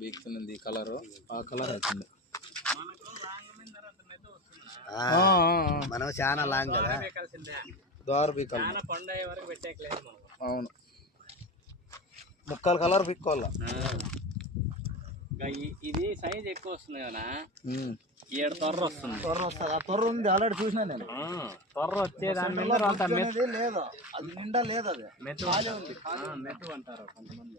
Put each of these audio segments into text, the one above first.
బీక్తున్నది colour ఆ colour అవుతుంది. మనం చాలా లాంగ్ కదా దారు బీకాలి. అవును ముక్కలు కలర్ బీక్కోవాలా. ఇది సైజ్ ఎక్కువ వస్తుంది కదా, 7 తొర్ర వస్తుంది. తొర్ర వస్తుంది. ఆ తొర్ర ఉంది ఆల్రెడీ చూసినా నేను. తొర్ర వచ్చే దాని మీద లేదు, అది నిండా లేదు, అది మెట్టు మెట్టు అంటారు కొంతమంది.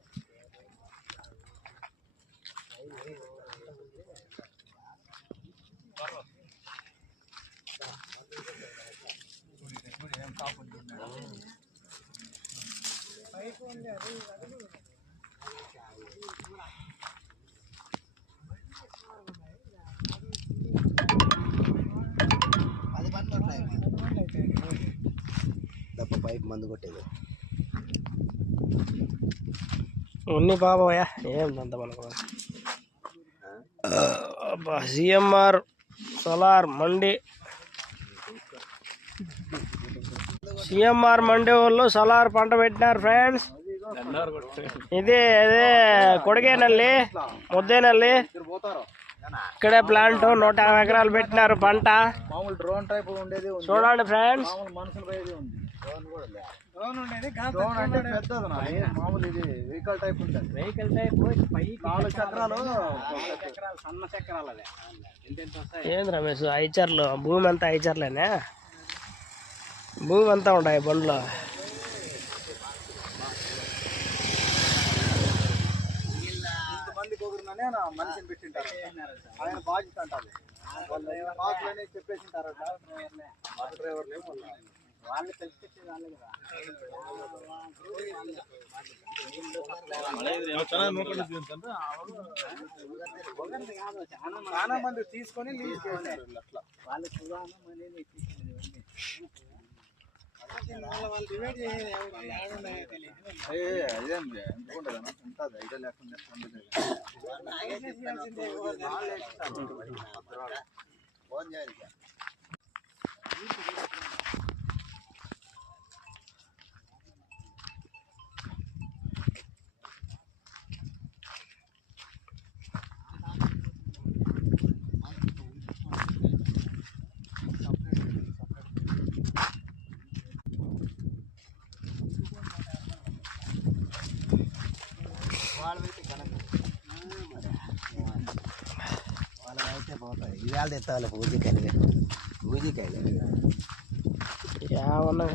పైపు మందు కొట్టేది ఉన్ని బాబాయ్ ఏందంత మనకు. సిఎంఆర్ సోలార్ మండి, సిఎంఆర్ మండి వాళ్ళు సోలార్ పంట పెట్టినారు ఫ్రెండ్స్. ఇది అదే కొడిగేనల్లి ముద్దేనల్లి ఇక్కడే ప్లాంట్ 150 ఎకరాలు పెట్టినారు పంట. మామూలు డ్రోన్ టైప్ ఉండేది చూడండి ఫ్రెండ్స్. మనుషుల పైది ఉంది. డ్రోన్ ఉండేది డ్రోన్ అంటే పెద్దది, మామూలు ఇది వెహికల్ టైప్ ఉంటుంది. వెహికల్ టైప్ 4 చక్రాలు సన్న చక్రాలు. అదే ఏంది రమేష్, ఐచర్లు భూమి అంతా ఐచర్లేనే, భూమి అంతా ఉంటాయి బండ్లో. ఇంతమందికి ఒకరిననే మనిషిని పెట్టింటారు. ఆయన బాధ్యత అంటారు. వాళ్ళు చెప్పేసింటారట డ్రైవర్లే వాళ్ళు తెలిసి వాళ్ళే కదా. చాలా మంది తీసుకొని లీజ్ చేశారు. వాళ్ళు అదేండి ఎందుకుంటుంది ఉంటుంది ఐడియా లేకుండా ఫోన్ చేయాలి. వాళ్ళైతే పోతాయి. ఇవాళ తెస్తావాలి పూజకాయలు ఏమన్నా